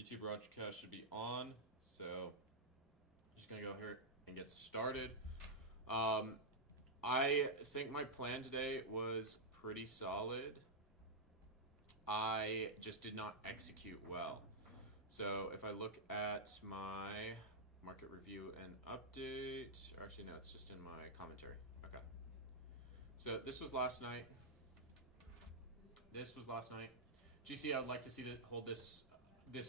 YouTube broadcast should be on, so just gonna go here and get started. I think my plan today was pretty solid. I just did not execute well. So if I look at my market review and update, or actually no, it's just in my commentary. Okay. So this was last night. GC, I would like to see that hold this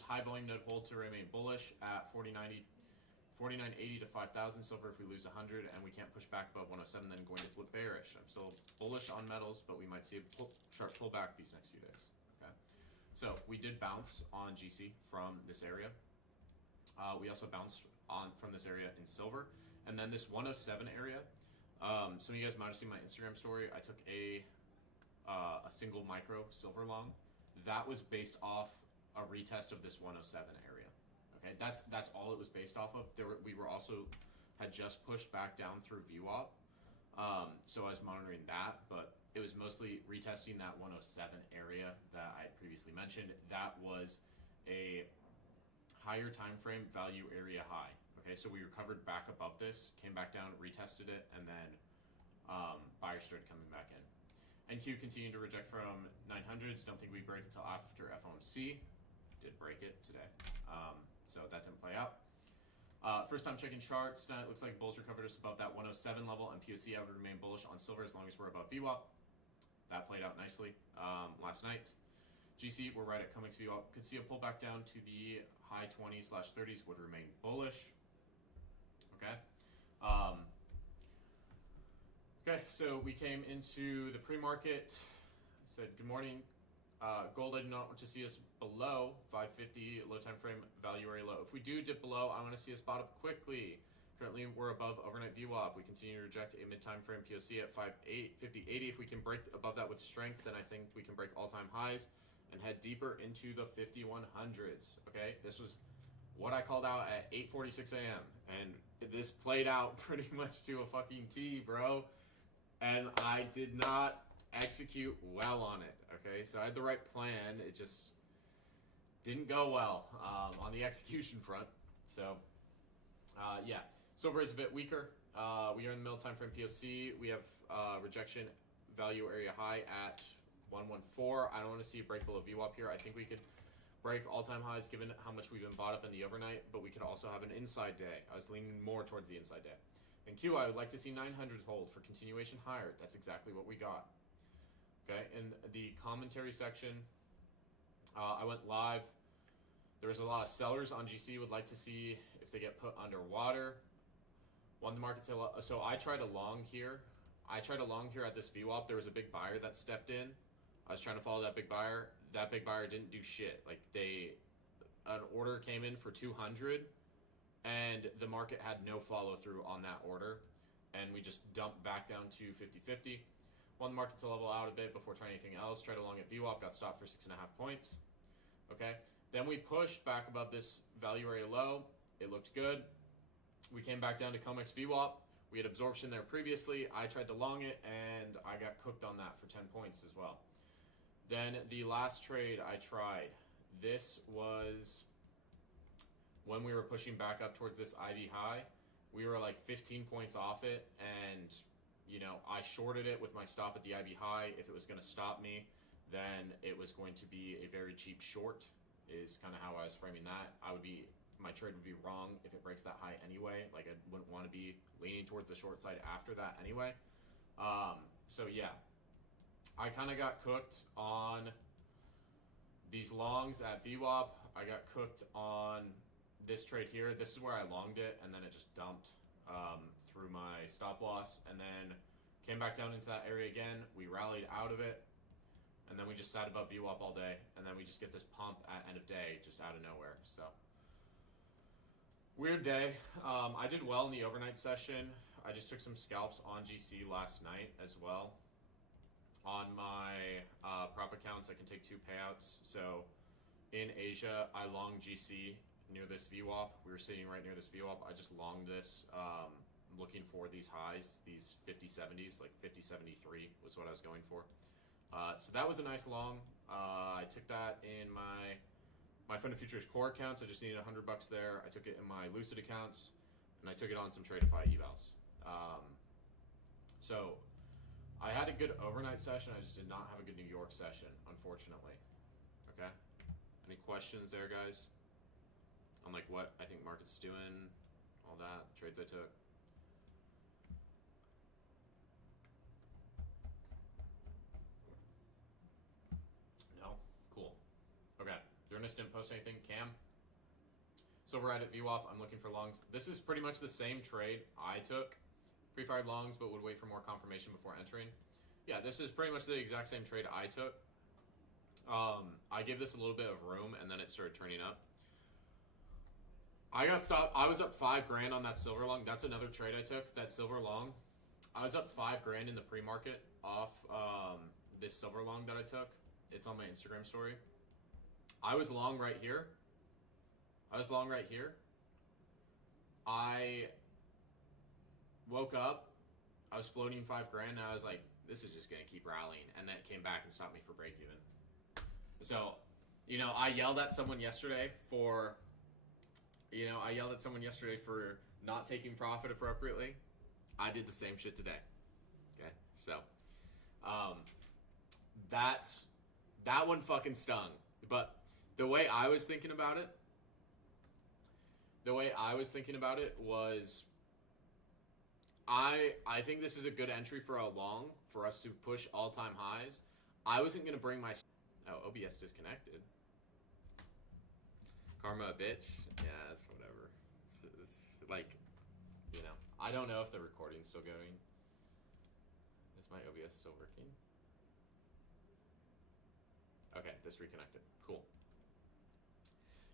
high volume node hold to remain bullish at 49.80 to 5,000 silver. If we lose 100 and we can't push back above 107, then going to flip bearish. I'm still bullish on metals, but we might see a sharp pullback these next few days. Okay, so we did bounce on GC from this area. We also bounced on from this area in silver, and then this 107 area. Some of you guys might have seen my Instagram story. I took a single micro silver long. That was based off a retest of this 107 area. Okay, that's all it was based off of. We were also had just pushed back down through VWAP, so I was monitoring that, but it was mostly retesting that 107 area that I had previously mentioned. That was a higher time frame value area high. Okay, so we recovered back above this, came back down, retested it, and then buyers started coming back in. NQ continued to reject from 900s. Don't think we break until after FOMC. Did break it today, so that didn't play out. First time checking charts. Now it looks like bulls recovered us above that 107 level, and POC I would remain bullish on silver as long as we're above VWAP. That played out nicely last night. GC, we're right at COMEX VWAP. Could see a pullback down to the high 20s/30s. Would remain bullish. Okay. Okay, so we came into the pre-market. Said good morning. Gold, I do not want to see us below 550 low time frame value area low. If we do dip below, I want to see us spot up quickly. Currently, we're above overnight VWAP. We continue to reject a mid-time frame POC at 50.80. If we can break above that with strength, then I think we can break all-time highs and head deeper into the 5100s. Okay, this was what I called out at 8:46 a.m. and this played out pretty much to a fucking T, bro. And I did not execute well on it. Okay, so I had the right plan. It just didn't go well on the execution front. So yeah, silver is a bit weaker. We are in the middle time frame POC. We have rejection value area high at 114. I don't want to see a break below VWAP here. I think we could break all-time highs given how much we've been bought up in the overnight, but we could also have an inside day. I was leaning more towards the inside day. And Q, I would like to see 900s hold for continuation higher. That's exactly what we got. Okay, in the commentary section, I went live. There was a lot of sellers on GC would like to see if they get put underwater. Want the market to, so I tried a long here. At this VWAP. There was a big buyer that stepped in. I was trying to follow that big buyer. That big buyer didn't do shit. Like an order came in for 200, and the market had no follow through on that order, and we just dumped back down to 50-50. Want the market to level out a bit before trying anything else. Tried along at VWAP, got stopped for 6.5 points. Okay, then we pushed back above this value area low. It looked good. We came back down to COMEX VWAP. We had absorption there previously. I tried to long it, and I got cooked on that for 10 points as well. Then the last trade I tried, this was when we were pushing back up towards this IV high. We were like 15 points off it, and you know, I shorted it with my stop at the IB high. If it was going to stop me, then it was going to be a very cheap short, is kind of how I was framing that. My trade would be wrong if it breaks that high anyway. Like, I wouldn't want to be leaning towards the short side after that anyway. So yeah, I kind of got cooked on these longs at VWAP. I got cooked on this trade here. This is where I longed it, and then it just dumped through my stop loss, and then came back down into that area again. We rallied out of it, and then we just sat above VWAP all day, and then we just get this pump at end of day just out of nowhere. So weird day. I did well in the overnight session. I just took some scalps on GC last night as well. On my prop accounts, I can take 2 payouts. So in Asia, I long GC near this VWAP. We were sitting right near this VWAP. I just longed this, looking for these highs, these 50-70s, like 50-73 was what I was going for. So that was a nice long. I took that in my my Fund of Futures core accounts, I just needed $100 there. I took it in my Lucid accounts, and I took it on some Tradeify evals. So I had a good overnight session. I just did not have a good New York session, unfortunately. Okay? Any questions there, guys? On like what I think market's doing, all that, trades I took. No? Cool. Okay. Ernest didn't post anything. Cam? Silver right at VWAP. I'm looking for longs. This is pretty much the same trade I took. Pre-fired longs, but would wait for more confirmation before entering. Yeah, this is pretty much the exact same trade I took. I gave this a little bit of room, and then it started turning up. I got stopped. I was up $5,000 on that silver long. That's another trade I took. That silver long. I was up $5,000 in the pre-market off this silver long that I took. It's on my Instagram story. I was long right here. I woke up. I was floating $5,000, and I was like, "This is just gonna keep rallying." And then it came back and stopped me for break even. So, I yelled at someone yesterday for. I yelled at someone yesterday for not taking profit appropriately. I did the same shit today. Okay, so that one fucking stung. But the way I was thinking about it was, I think this is a good entry for a long for us to push all-time highs. I wasn't gonna bring my OBS disconnected. Karma a bitch. Yeah, that's whatever. It's like, I don't know if the recording's still going. Is my OBS still working? Okay, this reconnected. Cool.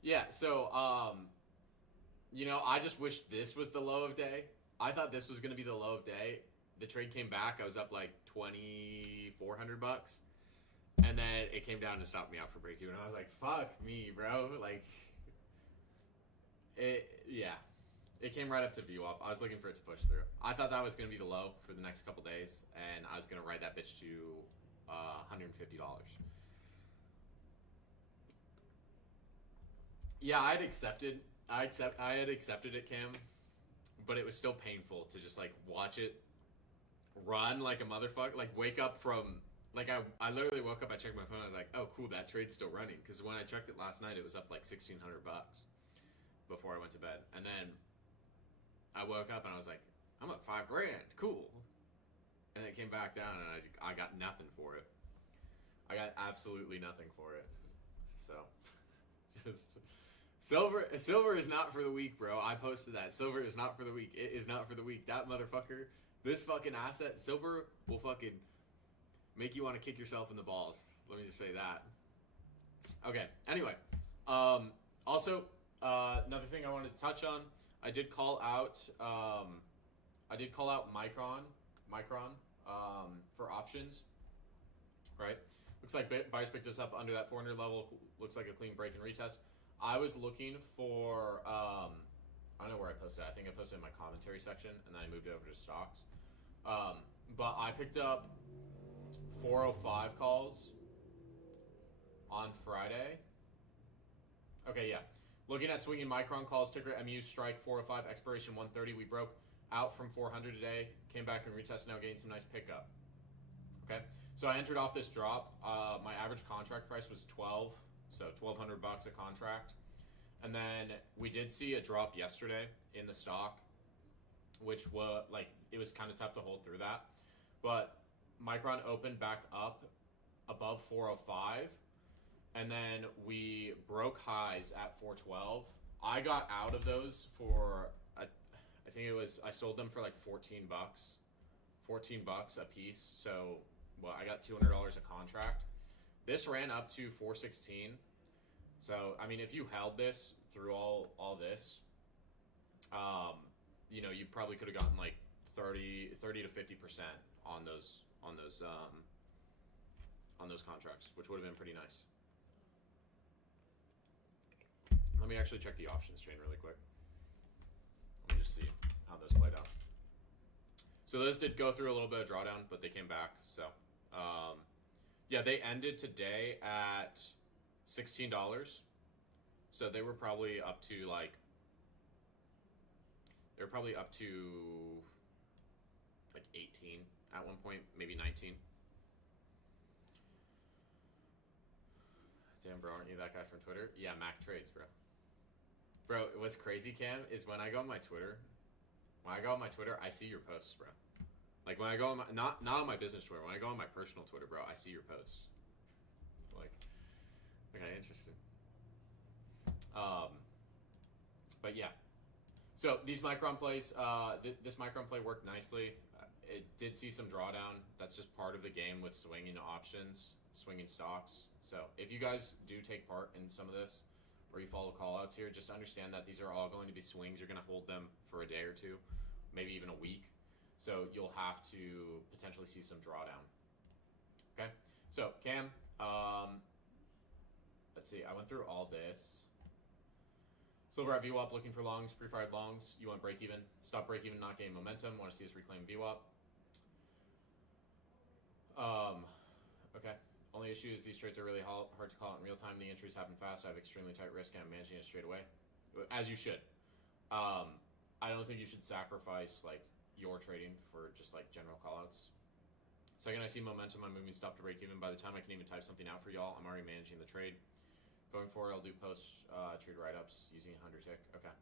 Yeah, so, I just wish this was the low of day. I thought this was going to be the low of day. The trade came back. I was up like $2,400. And then it came down to stop me out for break even. I was like, fuck me, bro. Like, it came right up to VWAP. I was looking for it to push through. I thought that was going to be the low for the next couple days, and I was going to ride that bitch to $150. Yeah, I had accepted it, Cam, but it was still painful to just like watch it run like a motherfucker. Like wake up from I literally woke up. I checked my phone. I was like, oh cool, that trade's still running. Because when I checked it last night, it was up like $1,600 before I went to bed, and then I woke up and I was like, I'm up $5,000, cool. And it came back down, and I got nothing for it. I got absolutely nothing for it. So, just silver is not for the weak, bro. I posted that. Silver is not for the weak. It is not for the weak. That motherfucker, this fucking asset, silver will fucking make you want to kick yourself in the balls. Let me just say that. Okay. Anyway, also. Another thing I wanted to touch on, I did call out Micron for options, right? Looks like buyers picked us up under that 400 level. Looks like a clean break and retest. I was looking for, I don't know where I posted it. I think I posted it in my commentary section, and then I moved it over to stocks. But I picked up 405 calls on Friday. Okay, yeah. Looking at swinging Micron calls, ticker MU strike 405, expiration 130. We broke out from 400 today, came back and retested, now gained some nice pickup. Okay, so I entered off this drop. My average contract price was 12, so $1,200 a contract. And then we did see a drop yesterday in the stock, which was it was kind of tough to hold through that. But Micron opened back up above 405. And then we broke highs at 412. I got out of those for, I think it was, I sold them for like $14 a piece. So, I got $200 a contract. This ran up to 416. So, I mean, if you held this through all this, you probably could have gotten like 30 to 50% on those contracts, which would have been pretty nice. Let me actually check the options chain really quick. Let me just see how those played out. So those did go through a little bit of drawdown, but they came back. So, yeah, they ended today at $16. So they were probably up to like, like 18 at one point, maybe 19. Damn, bro, aren't you that guy from Twitter? Yeah, Mac Trades, bro. Bro, what's crazy, Cam, is when I go on my Twitter, I see your posts, bro. Like when I go on my, not on my business Twitter, when I go on my personal Twitter, bro, I see your posts. Like, okay, interesting. But yeah. So these Micron plays, this Micron play worked nicely. It did see some drawdown. That's just part of the game with swinging options, swinging stocks. So if you guys do take part in some of this, or you follow callouts here, just understand that these are all going to be swings. You're going to hold them for a day or two, maybe even a week. So you'll have to potentially see some drawdown. Okay. So Cam, let's see. I went through all this. Silver at VWAP looking for longs, pre-fired longs. You want break even. Stop break even, not gain momentum. Want to see us reclaim VWAP. Okay. Only issue is these trades are really hard to call out in real time. The entries happen fast. I have extremely tight risk and I'm managing it straight away. As you should. I don't think you should sacrifice like your trading for just like general callouts. Second, I see momentum. I'm moving stop to break even. By the time I can even type something out for y'all, I'm already managing the trade. Going forward, I'll do post trade write-ups using a 100 tick. Okay.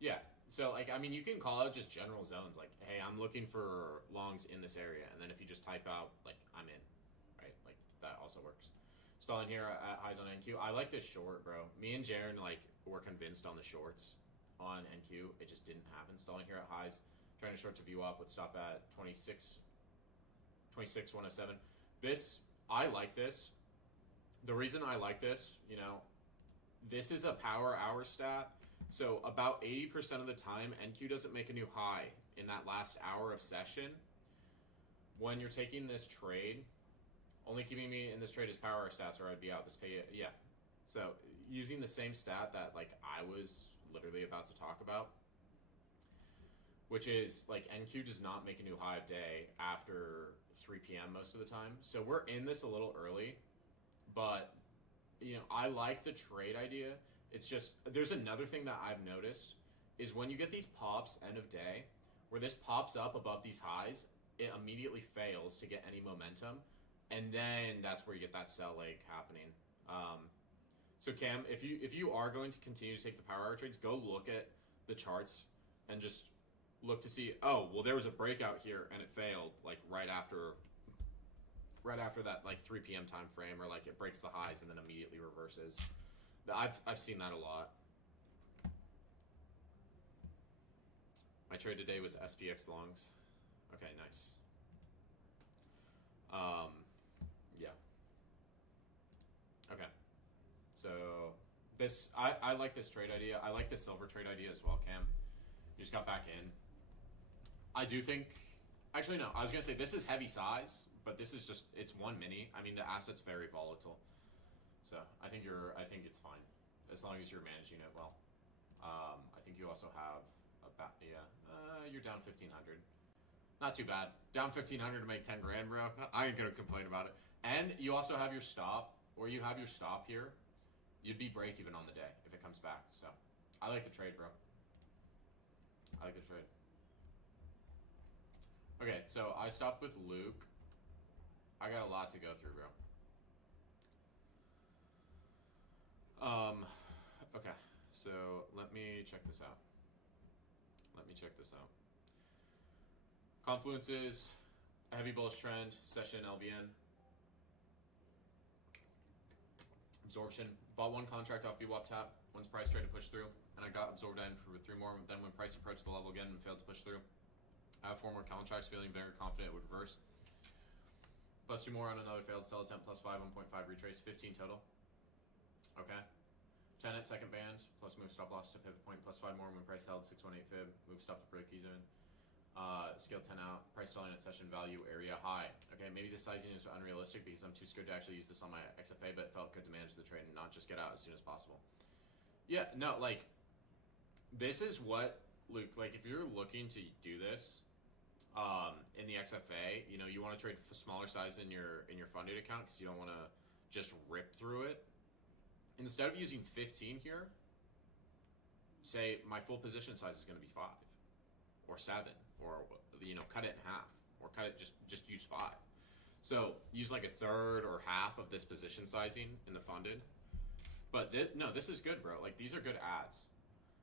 Yeah. So, like, I mean, you can call out just general zones. Like, hey, I'm looking for longs in this area. And then if you just type out, like, I'm in. Right? Like, that also works. Stalling here at highs on NQ. I like this short, bro. Me and Jaren, like, were convinced on the shorts on NQ. It just didn't happen. Stalling here at highs. Trying to short to VWAP with stop at 26.107. This, I like this. The reason I like this, you know, this is a power hour stat. So about 80% of the time, NQ doesn't make a new high in that last hour of session. When you're taking this trade, only keeping me in this trade is power hour stats or I'd be out this pay. Yeah. So using the same stat that like I was literally about to talk about, which is like NQ does not make a new high of day after 3 p.m. most of the time. So we're in this a little early. But, you know, I like the trade idea. It's just, there's another thing that I've noticed is when you get these pops end of day, where this pops up above these highs, it immediately fails to get any momentum. And then that's where you get that sell leg happening. So Cam, if you are going to continue to take the power hour trades, go look at the charts and just look to see, oh, well, there was a breakout here and it failed, like right after that like 3 p.m. time frame, or like it breaks the highs and then immediately reverses. I've seen that a lot. My trade today was SPX longs. Okay, nice. Yeah. Okay. So this I like this trade idea. I like the silver trade idea as well, Cam. You just got back in. I do think, actually no, I was gonna say this is heavy size. But this is just, it's one mini. I mean, the asset's very volatile. So I think it's fine. As long as you're managing it well. I think you also have about, you're down 1,500. Not too bad. Down 1,500 to make 10 grand, bro. I ain't gonna complain about it. And you also have your stop, or you have your stop here. You'd be break even on the day if it comes back. So I like the trade, bro. I like the trade. Okay, so I stopped with Luke. I got a lot to go through, bro. Okay, so let me check this out. Confluences, a heavy bullish trend, session LVN. Absorption, bought one contract off VWAP tap, once price tried to push through, and I got absorbed in for 3 more, then when price approached the level again and failed to push through. I have 4 more contracts, feeling very confident it would reverse. Plus 2 more on another failed sell attempt, plus 5 1.5 retrace, 15 total. Okay. 10 at second band, plus move stop loss to pivot point, plus 5 more when price held, 618 fib, move stop to break even. Scale 10 out, price stalling at session value area high. Okay, maybe this sizing is unrealistic because I'm too scared to actually use this on my XFA, but it felt good to manage the trade and not just get out as soon as possible. Yeah, no, like, this is what, Luke, like, if you're looking to do this, in the XFA, you know, you want to trade for smaller size in your funded account because you don't want to just rip through it. instead of using 15 here, say my full position size is going to be 5 or 7, or cut it in half, or cut it just use 5. So use like a third or half of this position sizing in the funded. But this is good, bro. Like, these are good ads.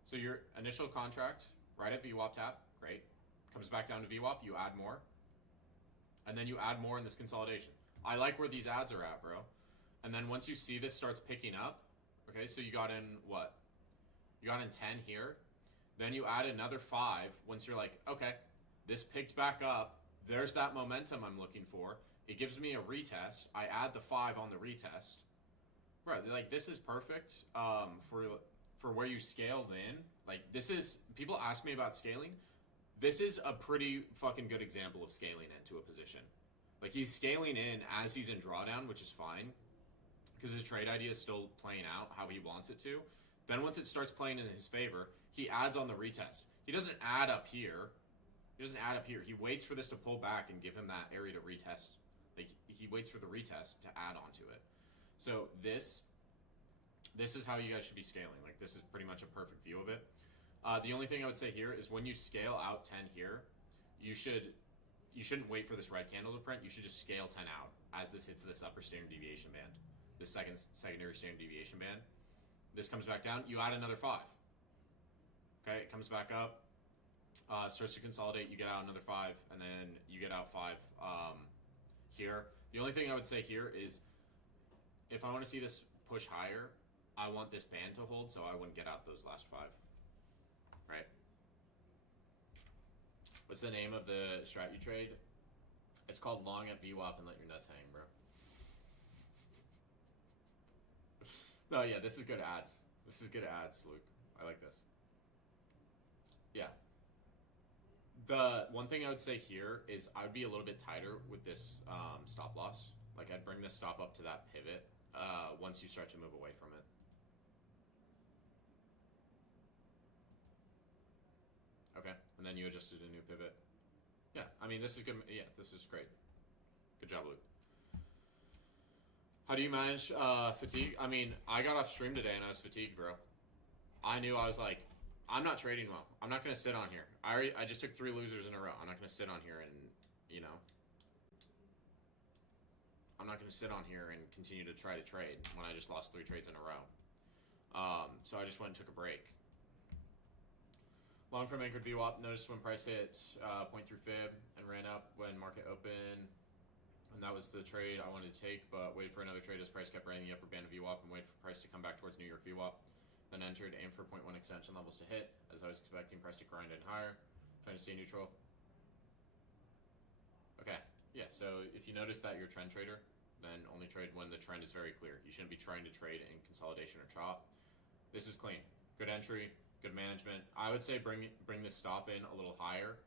So your initial contract right at VWAP tap, great. Comes back down to VWAP, you add more, and then you add more in this consolidation. I like where these ads are at, bro. And then once you see this starts picking up, okay, so you got in what? You got in 10 here. Then you add another 5 once you're like, okay, this picked back up. There's that momentum I'm looking for. It gives me a retest. I add the 5 on the retest. Bro, like, this is perfect for where you scaled in. Like, this is, people ask me about scaling. This is a pretty fucking good example of scaling into a position. Like, he's scaling in as he's in drawdown, which is fine, because his trade idea is still playing out how he wants it to. Then once it starts playing in his favor, he adds on the retest. He doesn't add up here. He waits for this to pull back and give him that area to retest. Like, he waits for the retest to add onto it. So this is how you guys should be scaling. Like, this is pretty much a perfect view of it. The only thing I would say here is when you scale out 10 here, you shouldn't wait for this red candle to print. You should just scale 10 out as this hits this upper standard deviation band, this secondary standard deviation band. This comes back down. You add another 5. Okay, it comes back up, starts to consolidate. You get out another 5, and then you get out 5 here. The only thing I would say here is, if I want to see this push higher, I want this band to hold, so I wouldn't get out those last 5. Right? What's the name of the strat you trade? It's called long at VWAP and let your nuts hang, bro. No, yeah, this is good ads. This is good ads, Luke. I like this. Yeah. The one thing I would say here is I would be a little bit tighter with this stop loss. Like, I'd bring this stop up to that pivot once you start to move away from it. Okay, and then you adjusted a new pivot. Yeah, I mean, this is good. Yeah, this is great. Good job, Luke. How do you manage fatigue? I mean, I got off stream today and I was fatigued, bro. I knew, I was like, I'm not trading well. I'm not going to sit on here. I just took 3 losers in a row. I'm not going to sit on here and, I'm not going to sit on here and continue to try to trade when I just lost 3 trades in a row. So I just went and took a break. Long from anchored VWAP, noticed when price hit point through fib and ran up when market opened. And that was the trade I wanted to take, but waited for another trade as price kept running the upper band of VWAP and waited for price to come back towards New York VWAP. Then entered, aimed for 0.1 extension levels to hit, as I was expecting price to grind in higher. Trying to stay neutral. Okay, yeah, so if you notice that you're a trend trader, then only trade when the trend is very clear. You shouldn't be trying to trade in consolidation or chop. This is clean. Good entry, good management. I would say bring this stop in a little higher,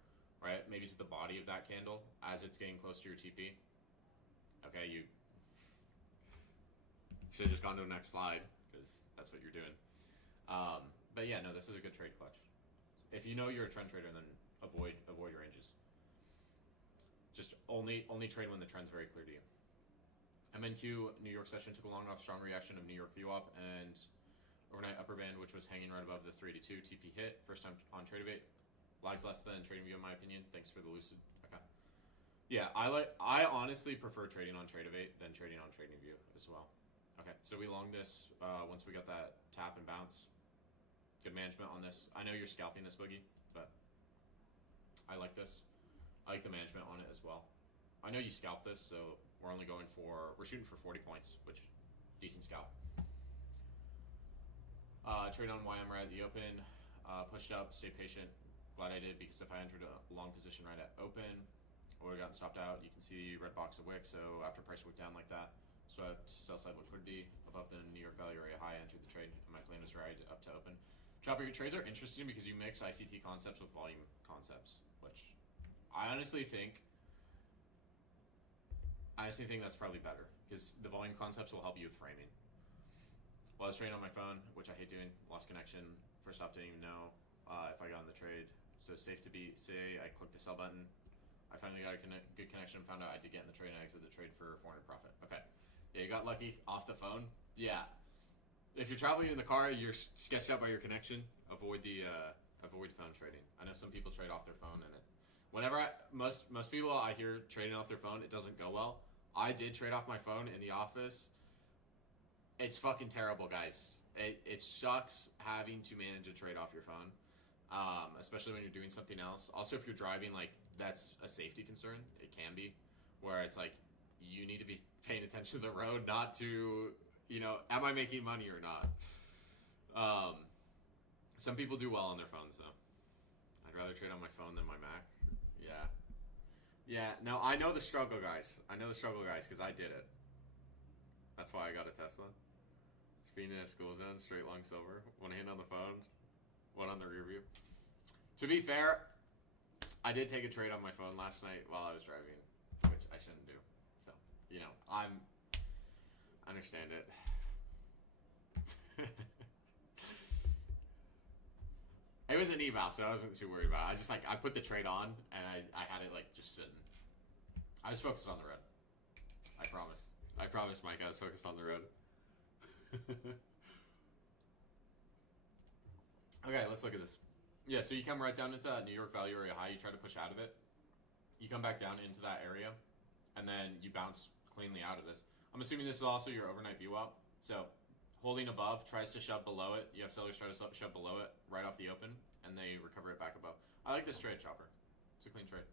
right? Maybe to the body of that candle as it's getting close to your TP. Okay, you should have just gone to the next slide because that's what you're doing. But yeah, no, this is a good trade clutch. If you know you're a trend trader, then avoid your ranges. Just only trade when the trend's very clear to you. MNQ New York session took a long off strong reaction of New York VWAP and overnight upper band, which was hanging right above the 382 TP hit. First time on Tradeovate. Lags less than TradingView in my opinion. Thanks for the lucid. Okay. Yeah, I honestly prefer trading on Tradeovate than trading on TradingView as well. Okay, so we long this once we got that tap and bounce. Good management on this. I know you're scalping this boogie, but I like this. I like the management on it as well. I know you scalp this, so we're shooting for 40 points, which decent scalp. Trade on YM right at the open. Pushed up, stay patient. Glad I did, because if I entered a long position right at open, I would have gotten stopped out. You can see the red box of wick, so after price wick down like that, so I sell side liquidity above the New York value area high, entered the trade, and my plan was right up to open. Chopper, your trades are interesting because you mix ICT concepts with volume concepts, which I honestly think that's probably better because the volume concepts will help you with framing. While I was trading on my phone, which I hate doing, lost connection. First off, didn't even know if I got in the trade. So safe to say I clicked the sell button. I finally got a good connection and found out I did get in the trade and I exited the trade for 400 profit. Okay. Yeah, you got lucky off the phone. Yeah. If you're traveling in the car, you're sketched out by your connection. Avoid phone trading. I know some people trade off their phone, and whenever most people I hear trading off their phone, it doesn't go well. I did trade off my phone in the office. It's fucking terrible, guys. It sucks having to manage a trade off your phone, especially when you're doing something else. Also, if you're driving, like, that's a safety concern. It can be, where it's like you need to be paying attention to the road, not to, am I making money or not? Some people do well on their phones, though. I'd rather trade on my phone than my Mac. Yeah. No, I know the struggle, guys. Because I did it. That's why I got a Tesla. Speeding at school zone, straight long silver. One hand on the phone, one on the rear view. To be fair, I did take a trade on my phone last night while I was driving, which I shouldn't do. So, I understand it. It was an eval, so I wasn't too worried about it. I just, I put the trade on, and I had it, just sitting. I was focused on the road. I promise. I promise, Mike, I was focused on the road. Okay, let's look at this. Yeah, so you come right down into New York value area high. You try to push out of it. You come back down into that area, and then you bounce cleanly out of this. I'm assuming this is also your overnight VWAP. So holding above tries to shove below it. You have sellers try to shove below it right off the open, and they recover it back above. I like this trade, Chopper. It's a clean trade.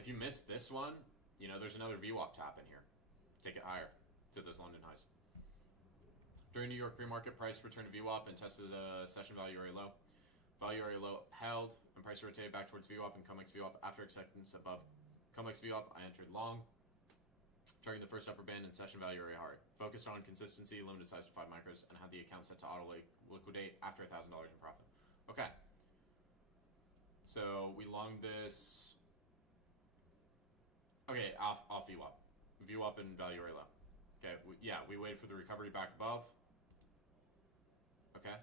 If you miss this one, there's another VWAP tap in here. Take it higher to those London highs. During New York pre-market, price returned to VWAP and tested the session value area low. Value area low held, and price rotated back towards VWAP and COMEX VWAP. After acceptance above COMEX VWAP, I entered long, targeting the first upper band and session value area hard. Focused on consistency, limited size to 5 micros, and had the account set to auto liquidate after $1,000 in profit. Okay. So we longed this. Okay, off VWAP. VWAP and value area low. Okay, we waited for the recovery back above. Okay.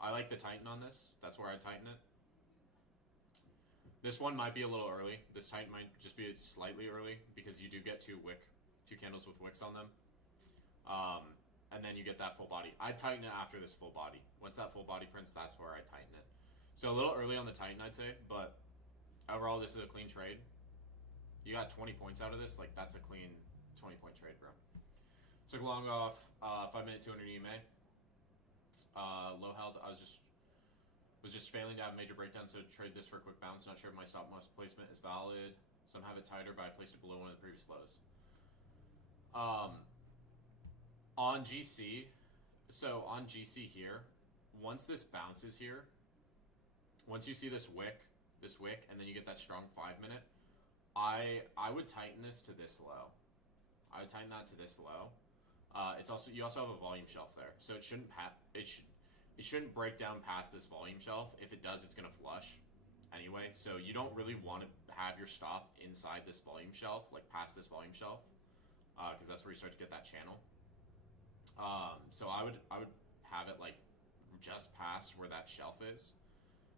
I like the Titan on this. That's where I tighten it. This one might be a little early. This Titan might just be slightly early because you do get two candles with wicks on them. And then you get that full body. I tighten it after this full body. Once that full body prints, that's where I tighten it. So a little early on the Titan, I'd say, but overall, this is a clean trade. You got 20 points out of this. That's a clean 20-point trade, bro. Took long off 5-minute 200 EMA. Low held. I was just failing to have a major breakdown, so trade this for a quick bounce. Not sure if my stop loss placement is valid. Some have it tighter, but I placed it below one of the previous lows. On GC, so on GC here, once this bounces here, once you see this wick, and then you get that strong 5-minute, I would tighten this to this low. I would tighten that to this low. You also have a volume shelf there, so it shouldn't break down past this volume shelf. If it does, it's gonna flush anyway. So you don't really want to have your stop inside this volume shelf, past this volume shelf, because that's where you start to get that channel. So I would have it just past where that shelf is,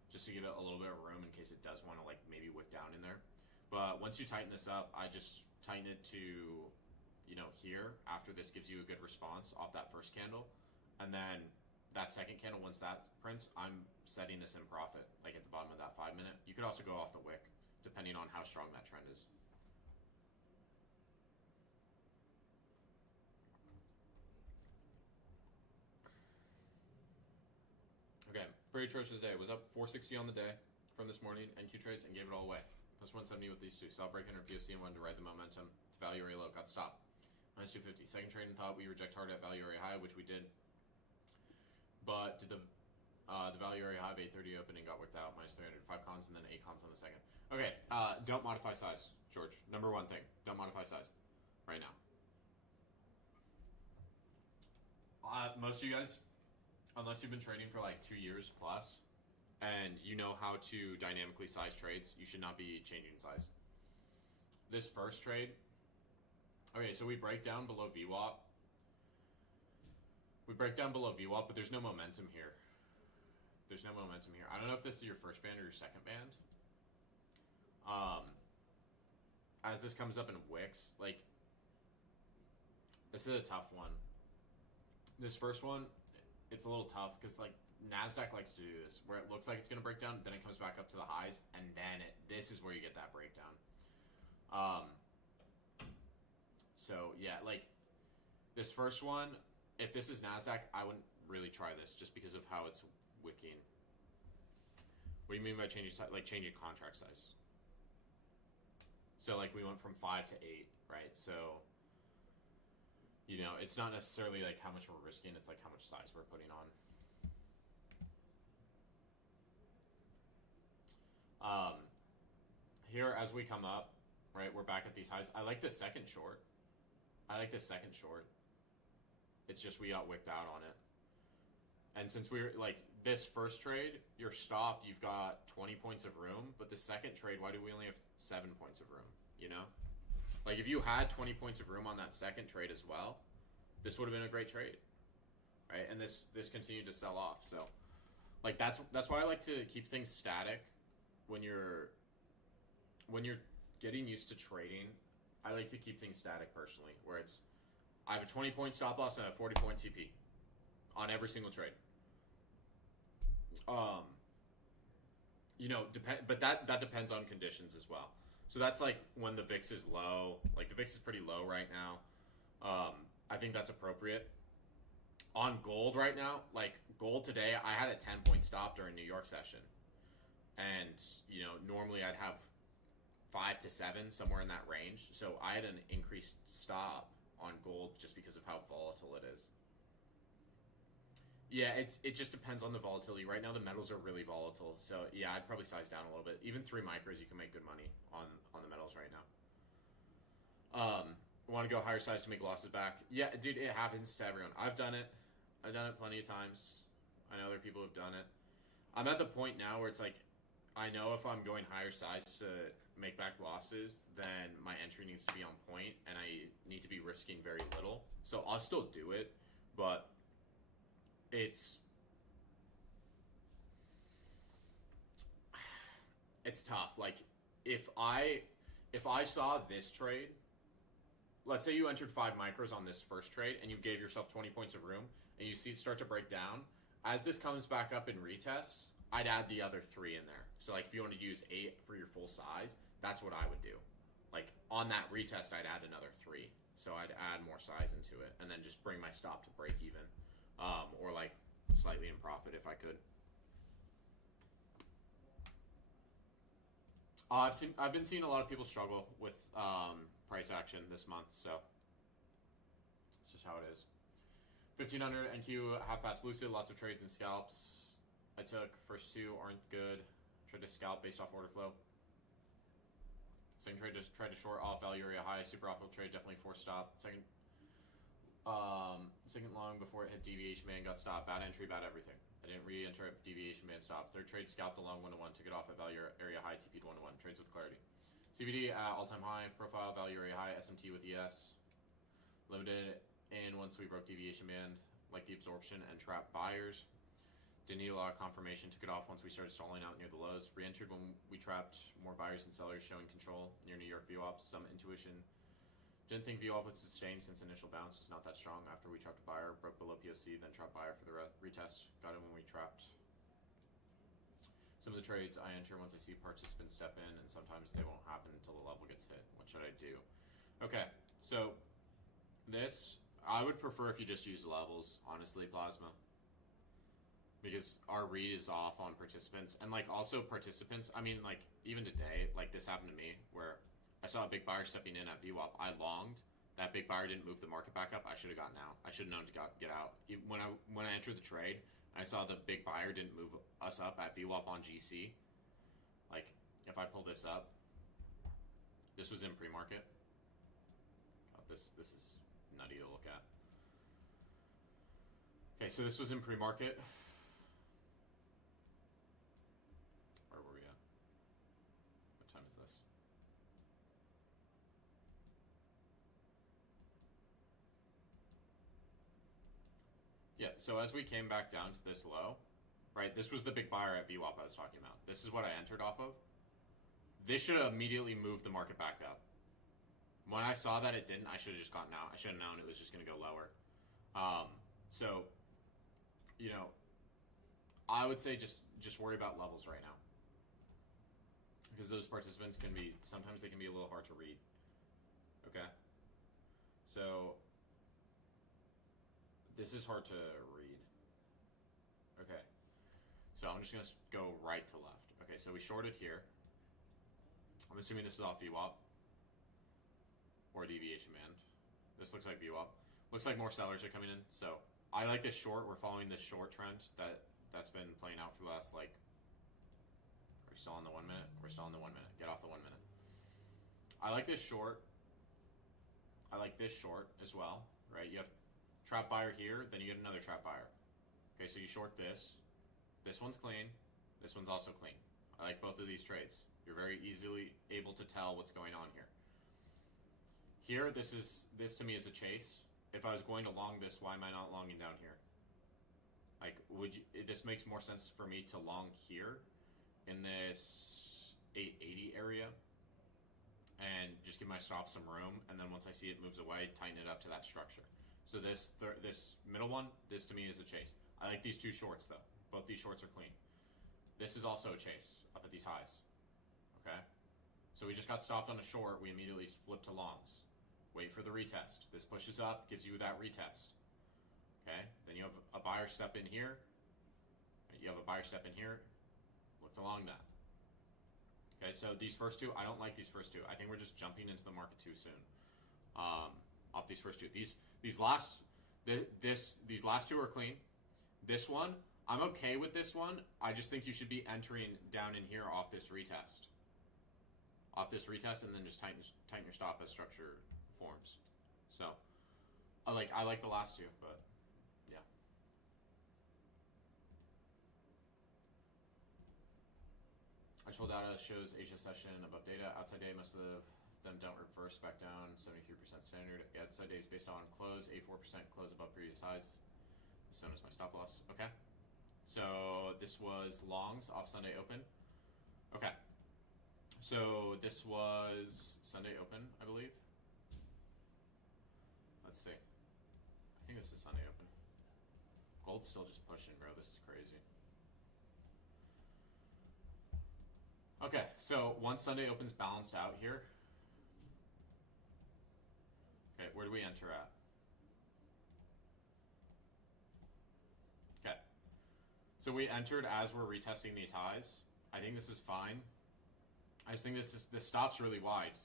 just to give it a little bit of room in case it does want to maybe wick down in there. But once you tighten this up, I just tighten it to here, after this gives you a good response off that first candle. And then that second candle, once that prints, I'm setting this in profit, at the bottom of that 5-minute. You could also go off the wick, depending on how strong that trend is. Okay, pretty atrocious day. Was up 460 on the day from this morning, NQ trades, and gave it all away. Plus 170 with these two. Saw break under POC and wanted to ride the momentum to value area low. Got stopped. Minus 250. Second trade and thought we reject hard at value area high, which we did. But did the value area high of 830 open and got worked out. Minus 300. 5 cons and then 8 cons on the second. Okay, don't modify size, George. Number one thing. Don't modify size. Right now. Most of you guys, unless you've been trading for 2 years plus, and you know how to dynamically size trades, you should not be changing size. This first trade, okay, so we break down below VWAP. But there's no momentum here. I don't know if this is your first band or your second band. As this comes up in wicks, this is a tough one. This first one, it's a little tough because like Nasdaq likes to do this, where it looks like it's going to break down, then it comes back up to the highs, and then this is where you get that breakdown. So yeah, like this first one, if this is Nasdaq, I wouldn't really try this just because of how it's wicking. What do you mean by changing size? Like changing contract size. So like we went from 5 to 8, right? So you know, it's not necessarily like how much we're risking, it's like how much size we're putting on. Here as we come up, right, we're back at these highs. I like the second short. It's just we got wicked out on it. And since we were like this first trade, your stop, you've got 20 points of room, but the second trade, why do we only have 7 points of room? You know? Like if you had 20 points of room on that second trade as well, this would have been a great trade. Right? And this continued to sell off. So like that's why I like to keep things static when you're getting used to trading. I like to keep things static personally, where it's I have a 20-point stop loss and a 40-point TP on every single trade. You know, but that depends on conditions as well. So that's like when the VIX is low. Like the VIX is pretty low right now. I think that's appropriate. On gold right now, like gold today, I had a 10-point stop during New York session. And, you know, normally I'd have 5 to 7, somewhere in that range. So I had an increased stop on gold just because of how volatile it is. Yeah, it just depends on the volatility. Right now the metals are really volatile. So yeah, I'd probably size down a little bit. Even 3 micros, you can make good money on the metals right now. Want to go higher size to make losses back? Yeah, dude, it happens to everyone. I've done it plenty of times. I know other people have done it. I'm at the point now where it's like, I know if I'm going higher size to make back losses, then my entry needs to be on point and I need to be risking very little. So I'll still do it, but it's tough. Like if I saw this trade, let's say you entered 5 micros on this first trade and you gave yourself 20 points of room and you see it start to break down, as this comes back up in retests, I'd add the other 3 in there. So like if you want to use 8 for your full size, that's what I would do. Like on that retest, I'd add another 3. So I'd add more size into it and then just bring my stop to break even, or like slightly in profit if I could. I've been seeing a lot of people struggle with price action this month, so it's just how it is. 1500 NQ half pass lucid, lots of trades and scalps. I took first 2 aren't good. Tried to scalp based off order flow. Second trade just tried to short off value area high. Super awful trade, definitely forced stop. Second long before it hit deviation band, got stopped. Bad entry, bad everything. I didn't re-enter it, deviation band stop. Third trade scalped along 1-to-1, took it off at value area high, TP'd 1-to-1. Trades with clarity. CVD at all-time high, profile value area high, SMT with ES. Limited in once we broke deviation band, like the absorption and trap buyers. Didn't need a lot of confirmation, took it off once we started stalling out near the lows. Re-entered when we trapped more buyers and sellers showing control near New York VWAP. Some intuition. Didn't think VWAP would sustain since initial bounce was not that strong. After we trapped a buyer, broke below POC, then trapped buyer for the retest. Got in when we trapped. Some of the trades I enter once I see participants step in, and sometimes they won't happen until the level gets hit. What should I do? Okay, so this, I would prefer if you just use levels, honestly, Plasma. Because our read is off on participants. And like also participants, I mean like even today, like this happened to me where I saw a big buyer stepping in at VWAP. I longed. That big buyer didn't move the market back up. I should have gotten out. I should have known to get out. When I entered the trade, I saw the big buyer didn't move us up at VWAP on GC. Like if I pull this up, this was in pre-market. This is nutty to look at. Okay, so this was in pre-market. Where were we at? What time is this? Yeah, so as we came back down to this low, right, this was the big buyer at VWAP I was talking about. This is what I entered off of. This should have immediately moved the market back up. When I saw that it didn't, I should have just gotten out. I should have known it was just going to go lower. So, you know, I would say just worry about levels right now, because those participants can be, sometimes they can be a little hard to read. Okay, so this is hard to read. Okay, so I'm just gonna go right to left. Okay, so we shorted here. I'm assuming this is off VWAP or deviation band. This looks like VWAP. Looks like more sellers are coming in. So I like this short. We're following this short trend that's been playing out for the last, like, are we still on the 1 minute? We're still on the 1 minute. Get off the 1 minute. I like this short. I like this short as well, right? You have trap buyer here, then you get another trap buyer. Okay, so you short this. This one's clean. This one's also clean. I like both of these trades. You're very easily able to tell what's going on here. Here, this to me is a chase. If I was going to long this, why am I not longing down here? Like, this makes more sense for me to long here in this 880 area and just give my stop some room, and then once I see it moves away, tighten it up to that structure. So this middle one, this to me is a chase. I like these two shorts though. Both these shorts are clean. This is also a chase up at these highs. Okay? So we just got stopped on a short, we immediately flip to longs. Wait for the retest. This pushes up, gives you that retest. Okay? Then you have a buyer step in here. You have a buyer step in here. Look along that. Okay, so these first two, I don't like these first two. I think we're just jumping into the market too soon. Off these first two. These last two are clean. This one, I'm okay with this one. I just think you should be entering down in here off this retest. Off this retest, and then just tighten your stop as structure forms. So I like the last two, but yeah. Actual data shows Asia session above data. Outside day, most of them don't reverse back down. 73% standard. Outside days based on close. 84% close above previous highs. This one is my stop loss. Okay. So this was longs off Sunday open. Okay. So this was Sunday open, I believe. Let's see. I think this is Sunday open. Gold's still just pushing, bro. This is crazy. Okay, so once Sunday opens balanced out here. Okay, where do we enter at? Okay. So we entered as we're retesting these highs. I think this is fine. I just think this stop's really wide.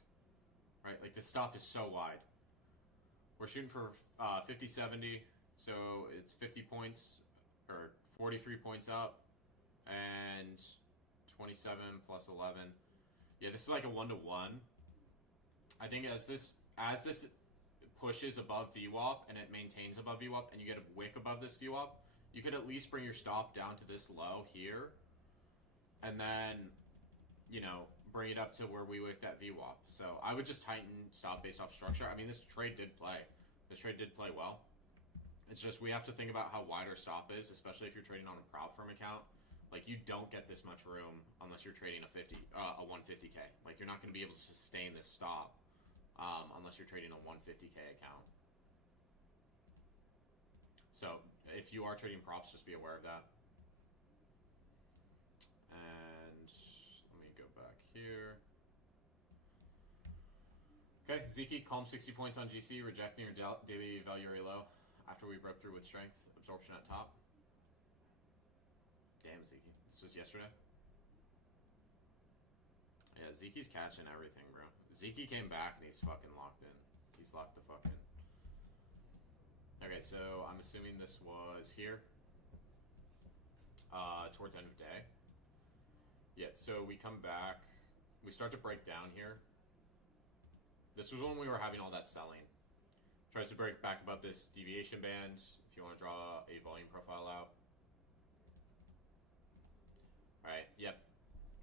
Right? Like this stop is so wide. We're shooting for 50-70, so it's 50 points or 43 points up and 27 plus 11. Yeah, this is like a 1-to-1. I think as this pushes above VWAP and it maintains above VWAP and you get a wick above this VWAP, you could at least bring your stop down to this low here and then, you know, bring it up to where we wicked at VWAP. So I would just tighten stop based off structure. I mean, this trade did play. This trade did play well. It's just we have to think about how wide our stop is, especially if you're trading on a prop firm account. Like, you don't get this much room unless you're trading a 150K. Like, you're not going to be able to sustain this stop unless you're trading a 150K account. So if you are trading props, just be aware of that. And let me go back here. Okay, Zeke, calm 60 points on GC, rejecting your daily value area low after we broke through with strength. Absorption at top. Damn, Zeke. This was yesterday? Yeah, Zeke's catching everything, bro. Zeke came back and he's fucking locked in. He's locked the fuck in. Okay, so I'm assuming this was here. Towards end of day. Yeah, so we come back. We start to break down here. This was when we were having all that selling. Tries to break back above this deviation band. If you want to draw a volume profile out. Alright, yep.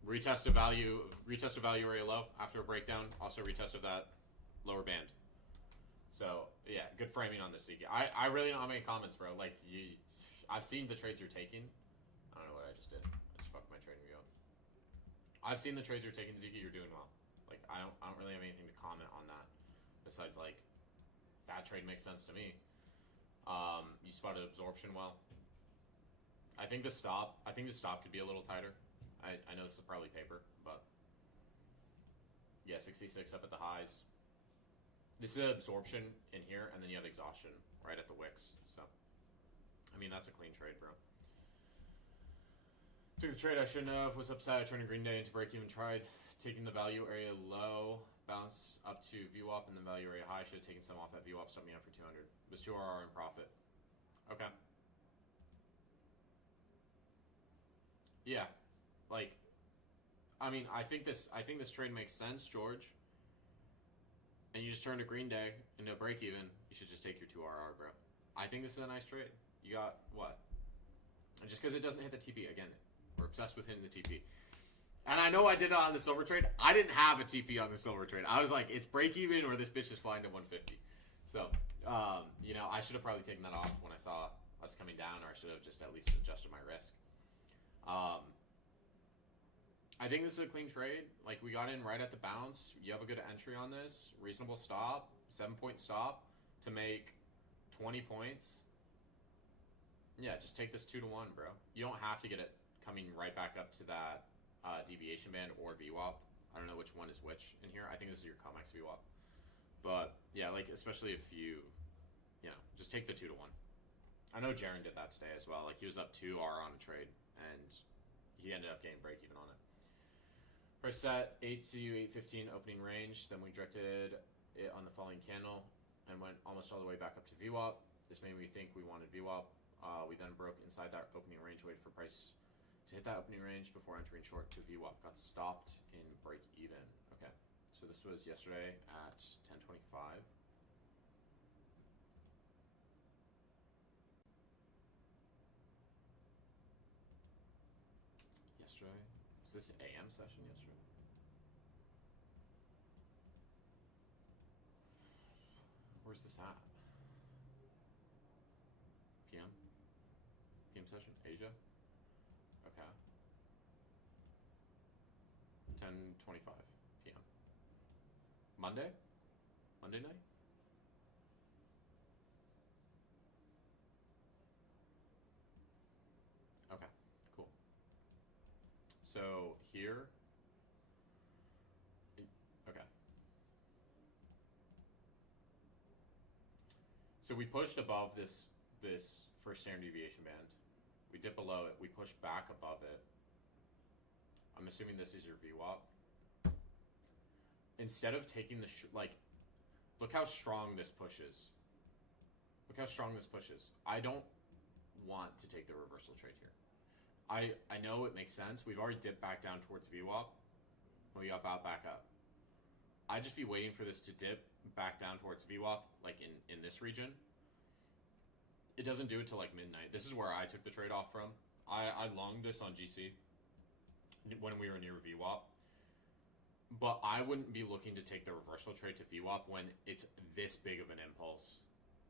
Retest of value area low after a breakdown. Also retest of that lower band. So, yeah, good framing on this, Zeke. I really don't have any comments, bro. Like, I've seen the trades you're taking. I don't know what I just did. I just fucked my trading view up. I've seen the trades you're taking, Zeke. You're doing well. Like, I don't really have anything to comment on that. Besides, like, that trade makes sense to me. You spotted absorption well. I think the stop could be a little tighter. I know this is probably paper, but yeah, 66 up at the highs. This is absorption in here, and then you have exhaustion right at the wicks. So, I mean, that's a clean trade, bro. Took the trade I shouldn't have. Was upset. I turned a green day into break even. Tried taking the value area low, bounce up to VWAP, and then value area high. Should have taken some off at VWAP. Stopped me out for 200. Was 2 RR in profit. Okay. Yeah, like, I mean, I think this trade makes sense, George. And you just turned a green day into a break even. You should just take your 2 RR, bro. I think this is a nice trade. You got what? And just because it doesn't hit the TP again, we're obsessed with hitting the TP. And I know I did it on the silver trade. I didn't have a TP on the silver trade. I was like, it's break even or this bitch is flying to 150. So, you know, I should have probably taken that off when I saw us coming down, or I should have just at least adjusted my risk. I think this is a clean trade. Like, we got in right at the bounce. You have a good entry on this. Reasonable stop. 7-point stop to make 20 points. Yeah, just take this 2-to-1, bro. You don't have to get it coming right back up to that deviation band or VWAP. I don't know which one is which in here. I think this is your COMEX VWAP. But, yeah, like, especially if you know, just take the 2-to-1. I know Jaren did that today as well. Like, he was up 2 R on a trade, and he ended up getting break even on it. Price set 8 to 815 opening range. Then we directed it on the following candle and went almost all the way back up to VWAP. This made me think we wanted VWAP. We then broke inside that opening range, waited for price to hit that opening range before entering short to VWAP. Got stopped in break even. Okay, so this was yesterday at 10:25. Yesterday, was this AM session yesterday? Where's this at? PM? PM session? Asia? Okay. 10:25 PM. Monday? Monday night? Okay, cool. So here, okay. So we pushed above this first standard deviation band. We dip below it. We push back above it. I'm assuming this is your VWAP. Instead of taking the like, look how strong this pushes. Look how strong this pushes. I don't want to take the reversal trade here. I know it makes sense. We've already dipped back down towards VWAP. We got back up. I'd just be waiting for this to dip back down towards VWAP, like in this region. It doesn't do it till like midnight. This is where I took the trade off from. I longed this on GC when we were near VWAP. But I wouldn't be looking to take the reversal trade to VWAP when it's this big of an impulse.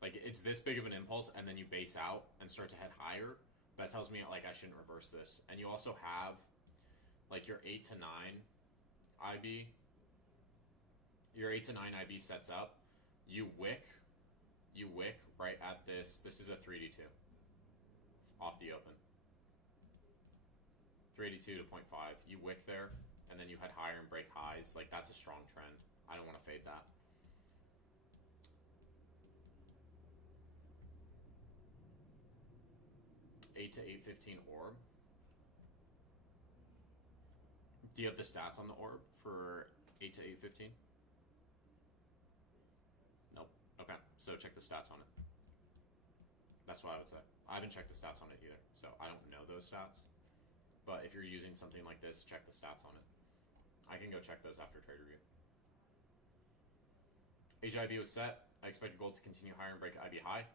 Like, it's this big of an impulse, and then you base out and start to head higher. That tells me, like, I shouldn't reverse this. And you also have, like, your 8 to 9 IB. Your 8 to 9 IB sets up. You wick right at this. This is a 3D2 off the open. 382 to 0.5. You wick there, and then you head higher and break highs. Like, that's a strong trend. I don't want to fade that. $8 to 815 orb. Do you have the stats on the orb for 8 to 815? Nope. Okay, so check the stats on it. That's what I would say. I haven't checked the stats on it either, so I don't know those stats. But if you're using something like this, check the stats on it. I can go check those after trade review. Asia IB was set. I expected gold to continue higher and break IB high.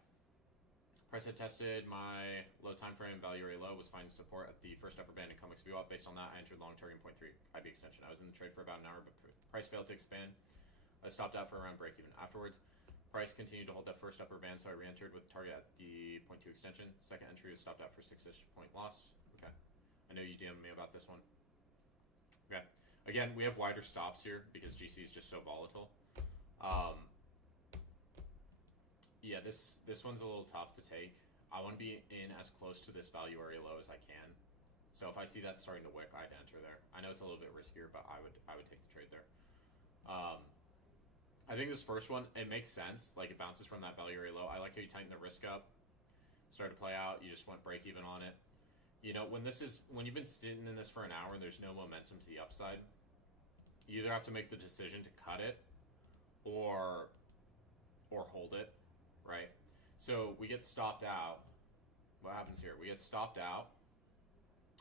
Price had tested my low time frame, value area low, was finding support at the first upper band in COMEX VWAP. Based on that, I entered long targeting 0.3 IB extension. I was in the trade for about an hour, but price failed to expand. I stopped out for around break even. Afterwards, price continued to hold that first upper band, so I re-entered with target at the 0.2 extension. Second entry was stopped out for 6-ish point loss. Okay. I know you DM'd me about this one. Okay. Again, we have wider stops here because GC is just so volatile. Yeah, this one's a little tough to take. I want to be in as close to this value area low as I can. So if I see that starting to wick, I'd enter there. I know it's a little bit riskier, but I would take the trade there. I think this first one, it makes sense. Like, it bounces from that value area low. I like how you tighten the risk up, start to play out. You just went break even on it. You know, when you've been sitting in this for an hour and there's no momentum to the upside, you either have to make the decision to cut it or hold it, right? So we get stopped out. What happens here? We get stopped out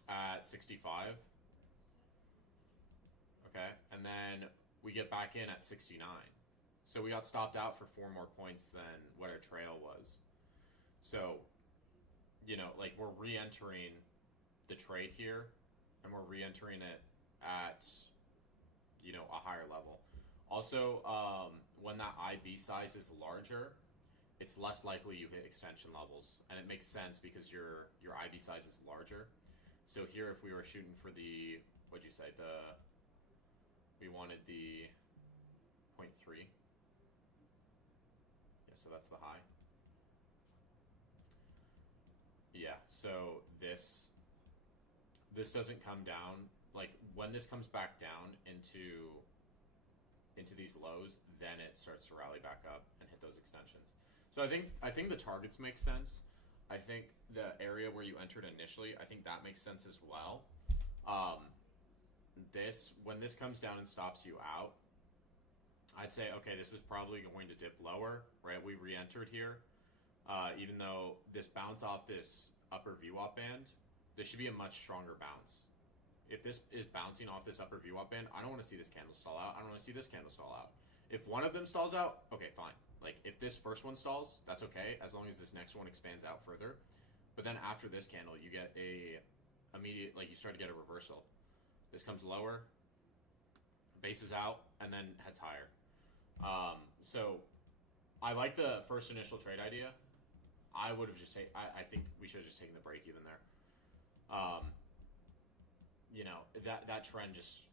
at 65. Okay, and then we get back in at 69. So we got stopped out for 4 more points than what our trail was. So, you know, like, we're re-entering the trade here, and we're re-entering it at, you know, a higher level. Also, when that IB size is larger, it's less likely you hit extension levels, and it makes sense because your IB size is larger. So here, if we were shooting for the, what'd you say, we wanted the 0.3. Yeah, so that's the high. Yeah, so this doesn't come down. Like, when this comes back down into these lows, then it starts to rally back up and hit those extensions. So I think the targets make sense. I think the area where you entered initially, I think that makes sense as well. When this comes down and stops you out, I'd say, okay, this is probably going to dip lower, right? We re-entered here. Even though this bounce off this upper VWAP band, this should be a much stronger bounce. If this is bouncing off this upper VWAP band, I don't want to see this candle stall out. I don't want to see this candle stall out. If one of them stalls out, okay, fine. Like, if this first one stalls, that's okay, as long as this next one expands out further. But then after this candle, you get you start to get a reversal. This comes lower, bases out, and then heads higher. So I like the first initial trade idea. I would have just I think we should have just taken the break even there. You know, that trend just,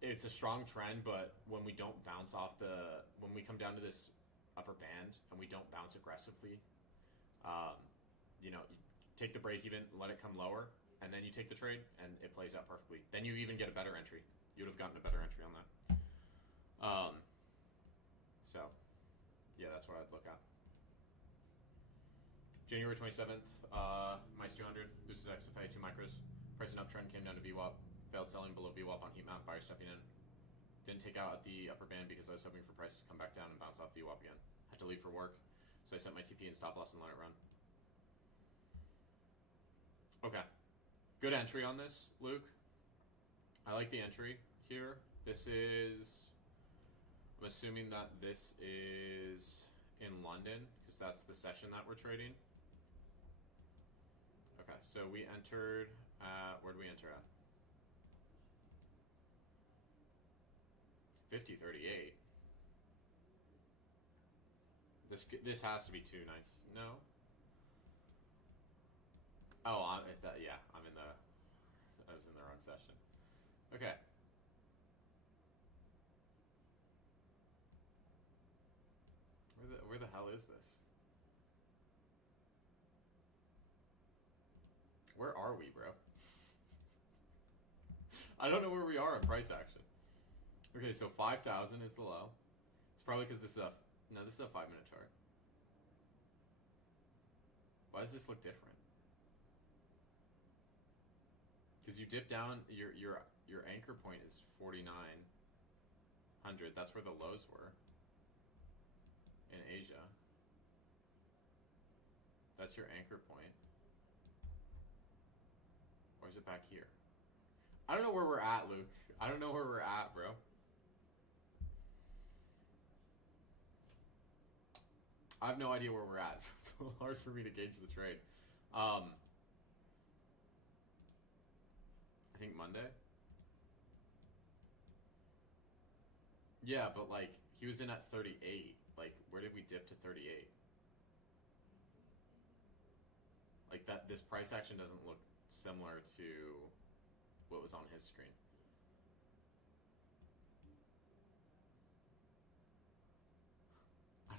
it's a strong trend, but when we don't bounce off when we come down to this upper band and we don't bounce aggressively, you know, you take the break even, let it come lower, and then you take the trade, and it plays out perfectly. Then you even get a better entry. You would have gotten a better entry on that. So, yeah, that's what I'd look at. January 27th, MICE 200, boosted XFA, 2 micros. Price and uptrend came down to VWAP. Failed selling below VWAP on heat map, buyer stepping in. Didn't take out at the upper band because I was hoping for prices to come back down and bounce off VWAP again. Had to leave for work, so I set my TP and stop loss and let it run. Okay. Good entry on this, Luke. I like the entry here. This is, I'm assuming that this is in London, because that's the session that we're trading. Okay, so we entered at, where did we enter at? 50.38. This has to be 2 nights. No. Oh, I was in the wrong session. Okay. Where the hell is this? Where are we, bro? I don't know where we are in price action. Okay, so 5,000 is the low. It's probably because this is a 5-minute chart. Why does this look different? Because you dip down, your anchor point is 4,900. That's where the lows were in Asia. That's your anchor point. Or is it back here? I don't know where we're at, Luke. I don't know where we're at, bro. I have no idea where we're at, so it's a little hard for me to gauge the trade. I think Monday. Yeah, but like, he was in at 38. Like, where did we dip to 38? Like, this price action doesn't look similar to what was on his screen.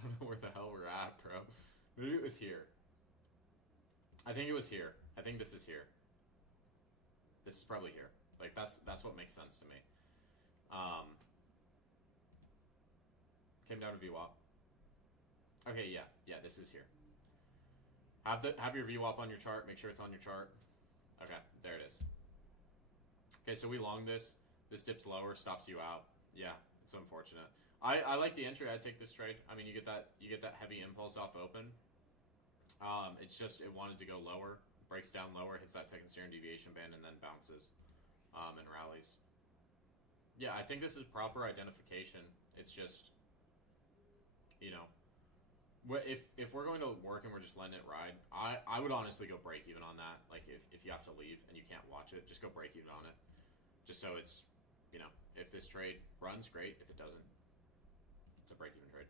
don't know where the hell we're at, bro. Maybe it was here. I think it was here. I think this is here. This is probably here. Like, that's what makes sense to me. Came down to VWAP. Okay, yeah, this is here. Have your VWAP on your chart. Make sure it's on your chart. Okay, there it is. Okay, so we long this. This dips lower, stops you out. Yeah, it's unfortunate. I like the entry. I take this trade. I mean, you get that heavy impulse off open. It's just it wanted to go lower, breaks down lower, hits that second standard deviation band, and then bounces, and rallies. Yeah, I think this is proper identification. It's just, you know, if we're going to work and we're just letting it ride, I would honestly go break even on that. Like if you have to leave and you can't watch it, just go break even on it. Just so it's, you know, if this trade runs, great. If it doesn't, it's a break even trade.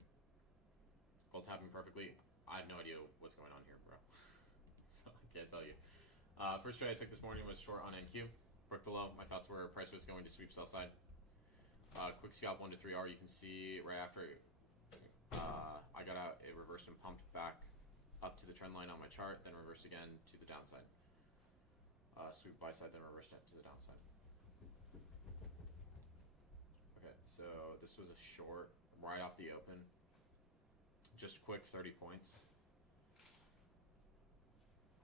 Gold tapping perfectly. I have no idea what's going on here, bro. So I can't tell you. First trade I took this morning was short on NQ. Broke the low. My thoughts were price was going to sweep sell side. Quick scalp 1 to 3R. You can see right after I got out, it reversed and pumped back up to the trend line on my chart, then reversed again to the downside. Sweep buy side, then reversed it to the downside. Okay, so this was a short right off the open. Just quick 30 points.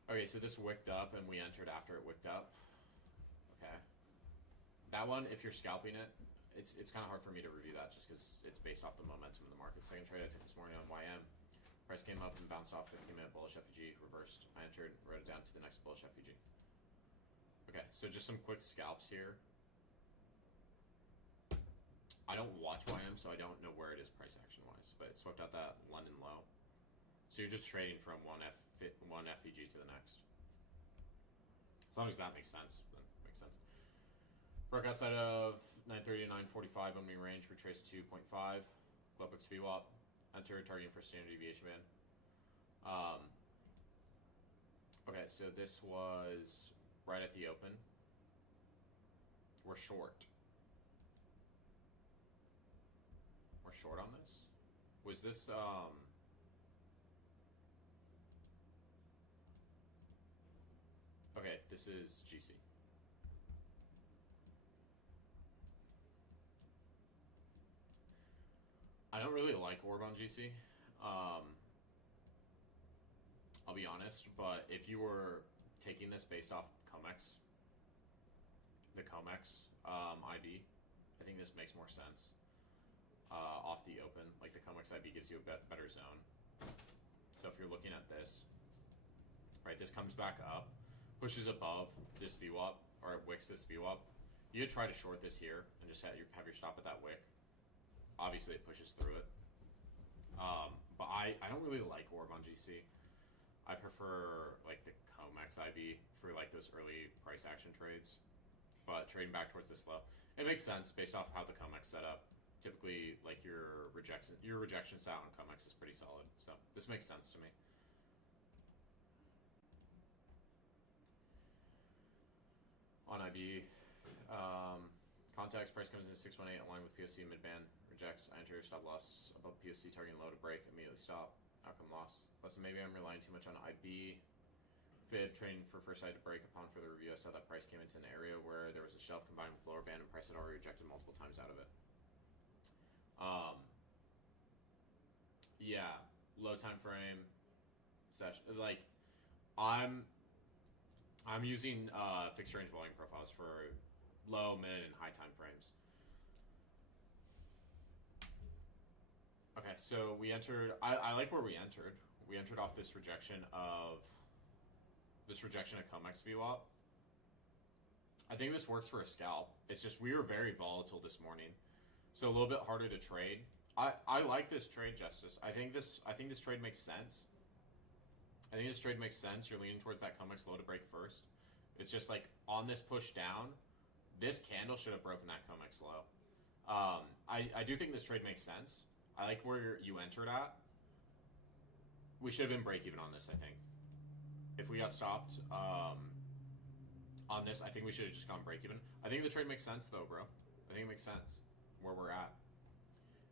Okay, so this wicked up and we entered after it wicked up. Okay. That one, if you're scalping it, it's kind of hard for me to review that just because it's based off the momentum in the market. Second trade I took this morning on YM. Price came up and bounced off 15-minute bullish FEG, reversed. I entered, wrote it down to the next bullish FEG. Okay, so just some quick scalps here. I don't watch YM, so I don't know where it is price action-wise, but it swept out that London low. So you're just trading from one FEG to the next. As long as that makes sense, then it makes sense. Broke outside of 930 to 945 opening range, retraced 2.5. Globux VWAP, enter targeting for standard deviation band. Okay, so this was right at the open. We're short. We're short on this? Was this, okay, this is GC. I don't really like orb on GC. I'll be honest, but if you were taking this based off COMEX, the COMEX IB, I think this makes more sense off the open. Like the COMEX IB gives you a better zone. So if you're looking at this, right, this comes back up, pushes above this VWAP, or it wicks this VWAP. You could try to short this here and just have your stop at that wick. Obviously it pushes through it. But I don't really like orb on GC. I prefer like the COMEX IB for like those early price action trades. But trading back towards this low, it makes sense based off how the COMEX set up. Typically, like your rejection stat on COMEX is pretty solid. So this makes sense to me. On IB, context price comes in 618, aligned with POC midband. Rejects, I enter, stop loss above POC, targeting low to break, immediately stop. Outcome loss. Listen, maybe I'm relying too much on IB. Fib trading for first side to break. Upon further review, I saw that price came into an area where there was a shelf combined with lower band, and price had already rejected multiple times out of it. Yeah, low time frame session. Like, I'm using fixed range volume profiles for low, mid, and high time frames. Okay, so we entered. I like where we entered. We entered off this rejection of COMEX VWAP. I think this works for a scalp. It's just we were very volatile this morning, so a little bit harder to trade. I like this trade, Justice. I think this trade makes sense. I think this trade makes sense. You're leaning towards that COMEX low to break first. It's just like on this push down, this candle should have broken that COMEX low. I do think this trade makes sense. I like where you entered at. We should have been break even on this, I think. If we got stopped on this, I think we should have just gone break even. I think the trade makes sense though, bro. I think it makes sense where we're at.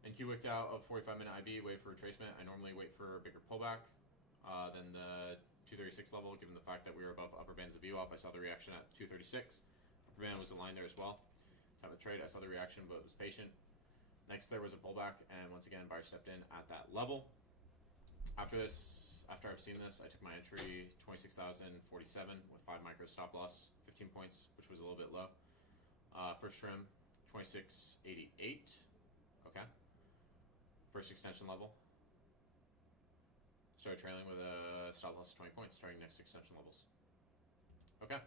NQ wicked out of 45-minute IB, wait for retracement. I normally wait for a bigger pullback than the 236 level, given the fact that we were above upper bands of VWAP. I saw the reaction at 236. Upper band was aligned there as well. Time of the trade, I saw the reaction, but was patient. Next, there was a pullback, and once again, buyer stepped in at that level. After I've seen this, I took my entry 26,047 with 5 micro stop loss, 15 points, which was a little bit low. First trim, 2688. Okay. First extension level. Started trailing with a stop loss of 20 points, starting next extension levels. Okay.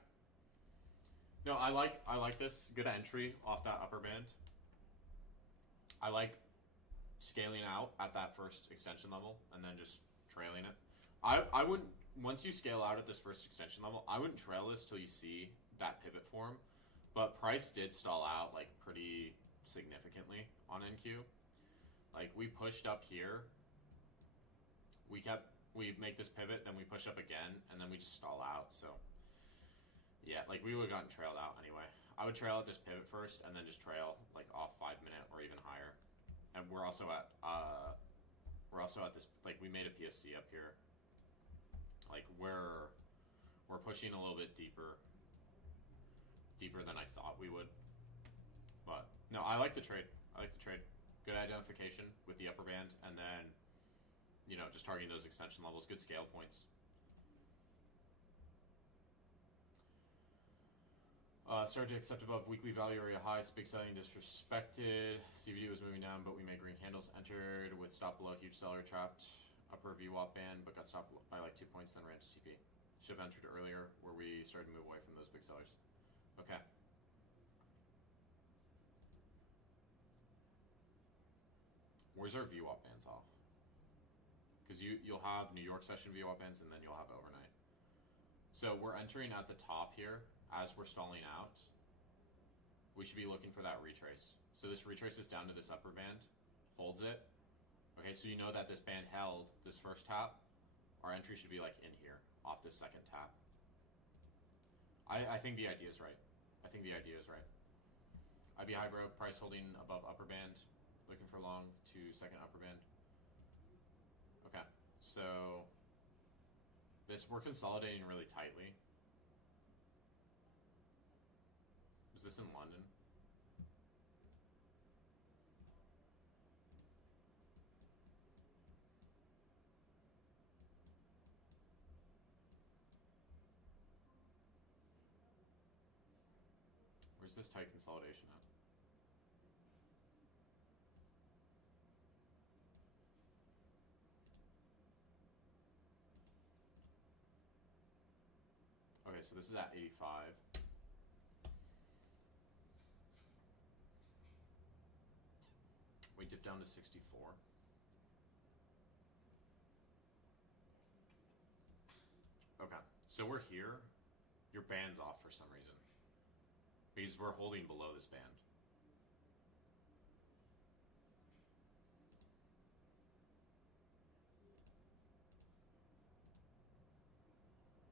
No, I like this. Good entry off that upper band. I like scaling out at that first extension level and then just trailing it. I wouldn't, once you scale out at this first extension level, I wouldn't trail this till you see that pivot form. But price did stall out like pretty significantly on NQ. Like we pushed up here. We make this pivot, then we push up again, and then we just stall out. So yeah, like we would have gotten trailed out anyway. I would trail at this pivot first, and then just trail like off 5 minute or even higher. And we're also at this, like we made a PSC up here. Like we're pushing a little bit deeper than I thought we would. But no, I like the trade. Good identification with the upper band, and then just targeting those extension levels. Good scale points. Started to accept above weekly value area highs. Big selling disrespected. CVD was moving down, but we made green candles. Entered with stop below, huge seller trapped upper VWAP band, but got stopped by like 2 points, then ran to TP. Should have entered earlier where we started to move away from those big sellers. Okay. Where's our VWAP bands off? Because you'll have New York session VWAP bands, and then you'll have overnight. So we're entering at the top here. As we're stalling out, we should be looking for that retrace. So this retraces down to this upper band, holds it. Okay, so you know that this band held this first tap. Our entry should be like in here, off this second tap. I think the idea is right. IB high bro, price holding above upper band, looking for long to second upper band. Okay, so we're consolidating really tightly. Is this in London? Where's this tight consolidation at? Okay, so this is at 85. We dip down to 64. Okay, so we're here. Your band's off for some reason. Because we're holding below this band.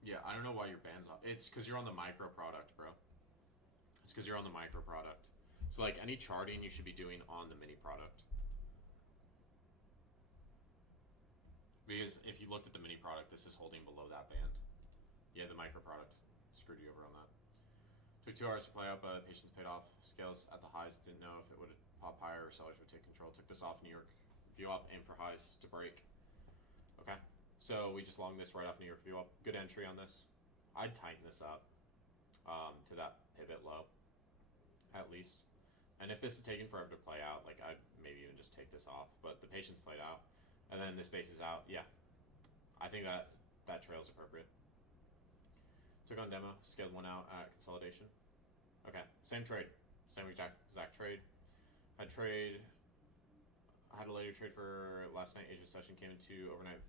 Yeah, I don't know why your band's off. It's because you're on the micro product, bro. It's because you're on the micro product. So like any charting you should be doing on the mini product. Because if you looked at the mini product, this is holding below that band. Yeah, the micro product screwed you over on that. Took 2 hours to play up, but patience paid off. Scales at the highs, didn't know if it would pop higher or sellers would take control. Took this off New York VWAP, aim for highs to break. Okay, so we just long this right off New York VWAP. Good entry on this. I'd tighten this up to that pivot low, at least. And if this is taking forever to play out, like I'd maybe even just take this off. But the patience played out, and then this base is out. Yeah, I think that trail is appropriate. Took on demo, scaled one out at consolidation. Okay, same trade, same exact trade. I had a later trade for last night. Asia session came into overnight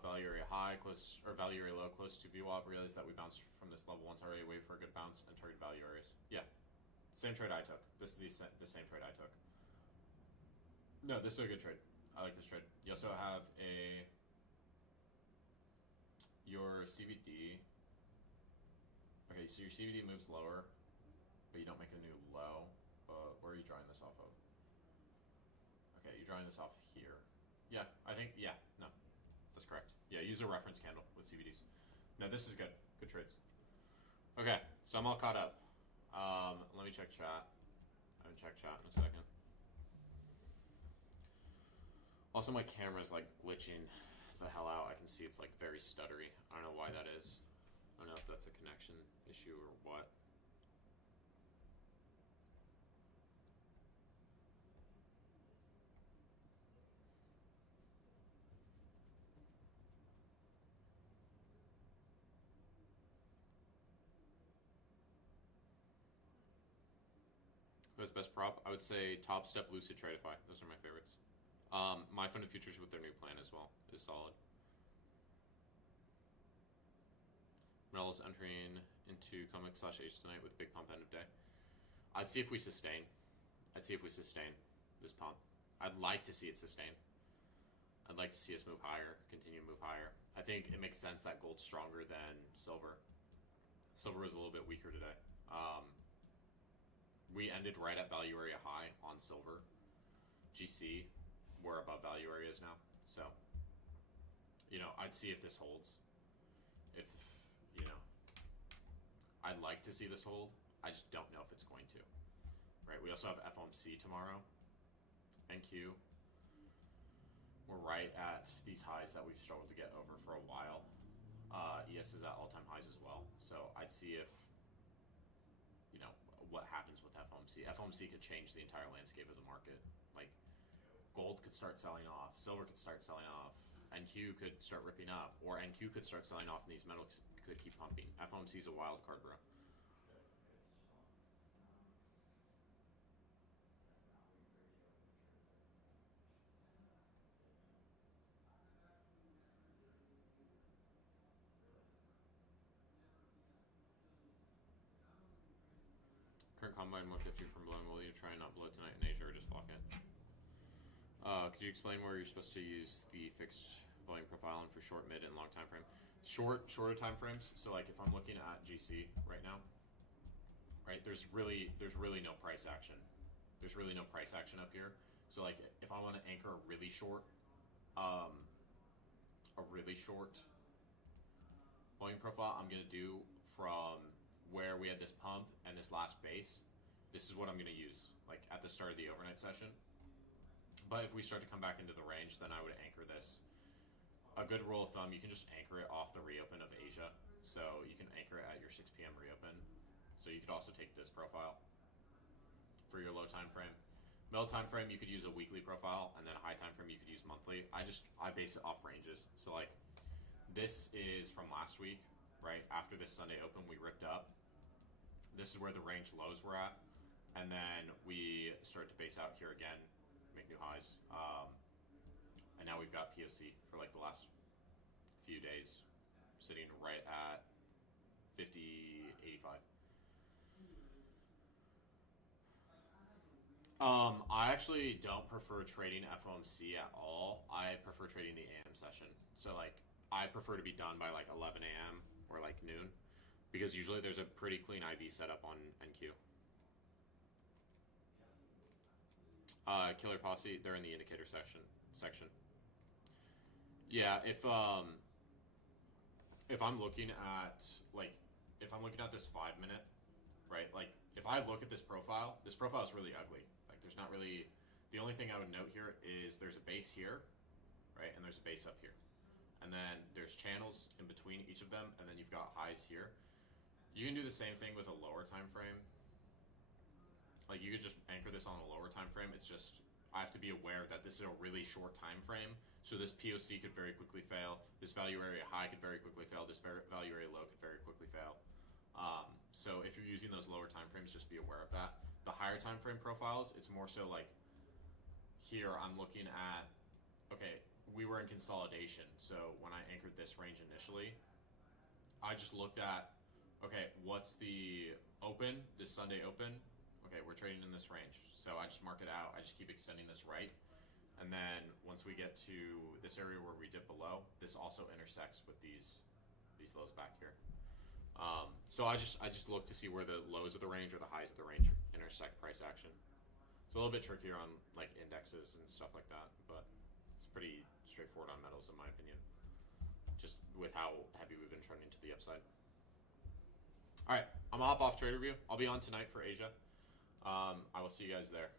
value area high, close or value area low, close to VWAP. Realized that we bounced from this level once already. Wait for a good bounce and target value areas. Yeah, same trade I took. This is the same trade I took. No, this is a good trade. I like this trade. You also have your CVD. Okay, so your CVD moves lower, but you don't make a new low. Where are you drawing this off of? you're drawing this off here. Yeah, I think, yeah, no, that's correct. Yeah, use a reference candle with CVDs. No, this is good. Good trades. Okay, so I'm all caught up. Let me check chat. I haven't checked chat in a second. Also, my camera's like glitching the hell out. I can see it's like very stuttery. I don't know why that is. I don't know if that's a connection issue or what. Who's best prop? I would say Top Step, Lucid, Tradify. Those are my favorites. My Funded Futures with their new plan as well is solid. Metal's entering into comic/H tonight with a big pump end of day. I'd see if we sustain. I'd see if we sustain this pump. I'd like to see it sustain. I'd like to see us move higher, continue to move higher. I think it makes sense that gold's stronger than silver. Silver was a little bit weaker today. We ended right at value area high on silver. GC, we're above value areas now. So, you know, I'd see if this holds. If, you know, I'd like to see this hold. I just don't know if it's going to. Right, we also have FOMC tomorrow. NQ. We're right at these highs that we've struggled to get over for a while. ES is at all-time highs as well. So I'd see if, you know, what happens with FOMC. FOMC could change the entire landscape of the market. Like, gold could start selling off, silver could start selling off, NQ could start ripping up, or NQ could start selling off and these metals could keep pumping. FOMC is a wild card, bro. Current combine 150 from blowing. Will you try and not blow tonight in Asia or just lock it? Could you explain where you're supposed to use the fixed volume profile and for short, mid, and long time frame? Shorter time frames. So like if I'm looking at GC right now, right, there's really no price action. There's really no price action up here. So like if I want to anchor a really short volume profile, I'm gonna do from where we had this pump and this last base. This is what I'm gonna use like at the start of the overnight session. But if we start to come back into the range, then I would anchor this. A good rule of thumb, you can just anchor it off the reopen of Asia. So you can anchor it at your 6 p.m. reopen. So you could also take this profile for your low time frame. Middle time frame, you could use a weekly profile, and then a high time frame, you could use monthly. I base it off ranges. So like, this is from last week, right? After this Sunday open, we ripped up. This is where the range lows were at. And then we start to base out here again, make new highs. And now we've got POC for like the last few days, sitting right at 50.85. I actually don't prefer trading FOMC at all. I prefer trading the AM session. So like, I prefer to be done by like 11 a.m. or like noon, because usually there's a pretty clean IB setup on NQ. Killer Posse, they're in the indicator section. Yeah, if I'm looking at like, if I'm looking at this 5 minute, right? Like if I look at this profile is really ugly. Like there's not really, the only thing I would note here is there's a base here, right? And there's a base up here. And then there's channels in between each of them, and then you've got highs here. You can do the same thing with a lower time frame. Like you could just anchor this on a lower time frame. It's just, I have to be aware that this is a really short time frame. So this POC could very quickly fail. This value area high could very quickly fail. This value area low could very quickly fail. So if you're using those lower time frames, just be aware of that. The higher time frame profiles, it's more so like here I'm looking at, okay, we were in consolidation. So when I anchored this range initially, I just looked at, okay, what's the open, this Sunday open? Okay, we're trading in this range. So I just mark it out. I just keep extending this right. And then once we get to this area where we dip below, this also intersects with these lows back here. So I just look to see where the lows of the range or the highs of the range intersect price action. It's a little bit trickier on like indexes and stuff like that, but it's pretty straightforward on metals in my opinion. Just with how heavy we've been trending to the upside. All right, I'm gonna hop off Trader View. I'll be on tonight for Asia. I will see you guys there.